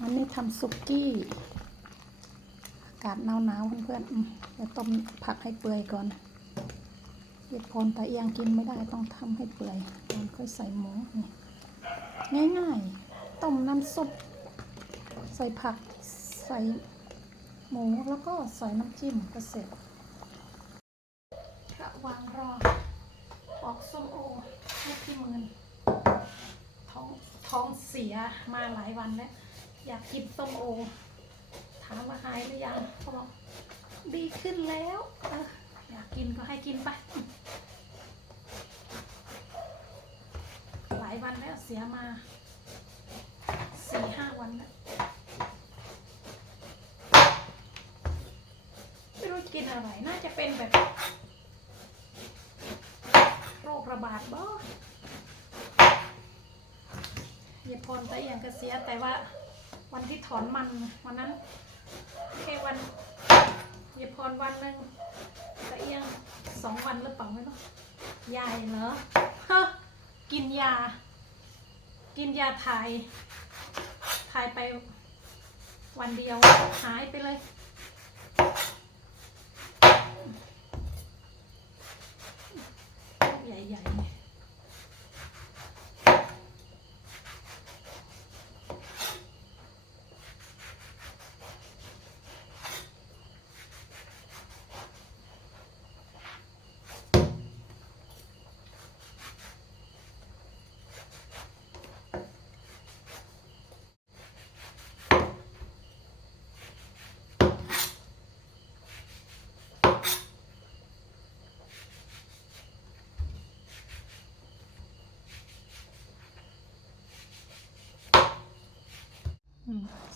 วันนี้ทำสุกี้อากาศหนาวๆเพื่อนๆอืมเดี๋ยวต้มผักให้เปื่อยก่อนเย็ดพรตาเอียงกินไม่ได้ต้องทำให้เปื่อยก่อนค่อยใส่หมูนี่ง่ายๆ ต้มน้ำซุป ใส่ผักใส่หมูแล้วก็ใส่น้ำจิ้มก็เสร็จระวางรอปอกส้มโอให้พี่มืนท้องท้องเสียมาหลายวันแล้ว อยากกินส้มโอ ถามว่าหายหรือยังเขาบอกดีขึ้นแล้วอยากกินก็ให้กินไป หลายวันแล้วเสียมาสี่ห้าวันแล้วไม่รู้กินอะไร น่าจะเป็นแบบ โรคระบาดบ่เยายพรแตะเอียงก็เสียแต่ว่า วันที่ถอนมันวันนั้นแค่วันเยายพรวันหนึ่งตะเอียงสองวันหรือเปล่าไม่รู้ยายเหรอฮะกินยา กินยาถ่ายถ่ายไปวันเดียวหายไปเลย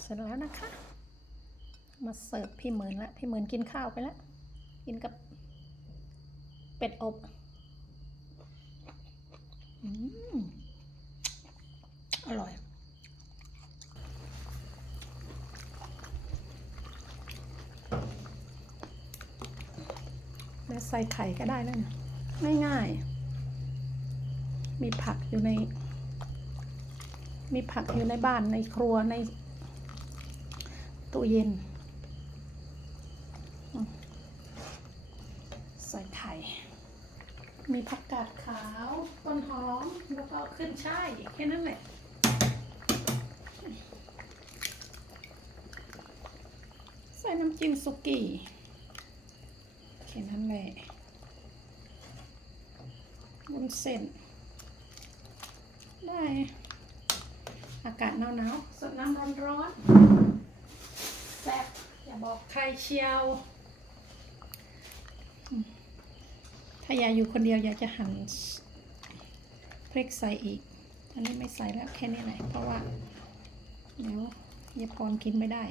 เสร็จแล้วนะคะ มาเสิร์ฟพี่เหมือนละพี่เหมือนกินข้าวไปแล้วกินกับเป็ดอบอืมอร่อย แล้วใส่ไข่ก็ได้แล้วนะง่ายๆ มีผักอยู่ใน มีผักอยู่ในบ้านในครัวใน ตู้เย็น ใส่ไข่ มีผักกาดขาวต้นหอม แล้วก็ขึ้นช่ายแค่นั้นแหละ ใส่น้ำจิ้มสุกี้แค่นั้นแหละวุ้นเส้น ได้ อากาศหนาวๆสดน้ำร้อนๆ แซ่บอย่าบอกใครเชียว ถ้ายายอยู่คนเดียวอยากจะหั่นพริกใส่อีก อันนี้ไม่ใส่แล้วแค่นี้แหละเพราะว่าเดี๋ยวยายพรกินไม่ได้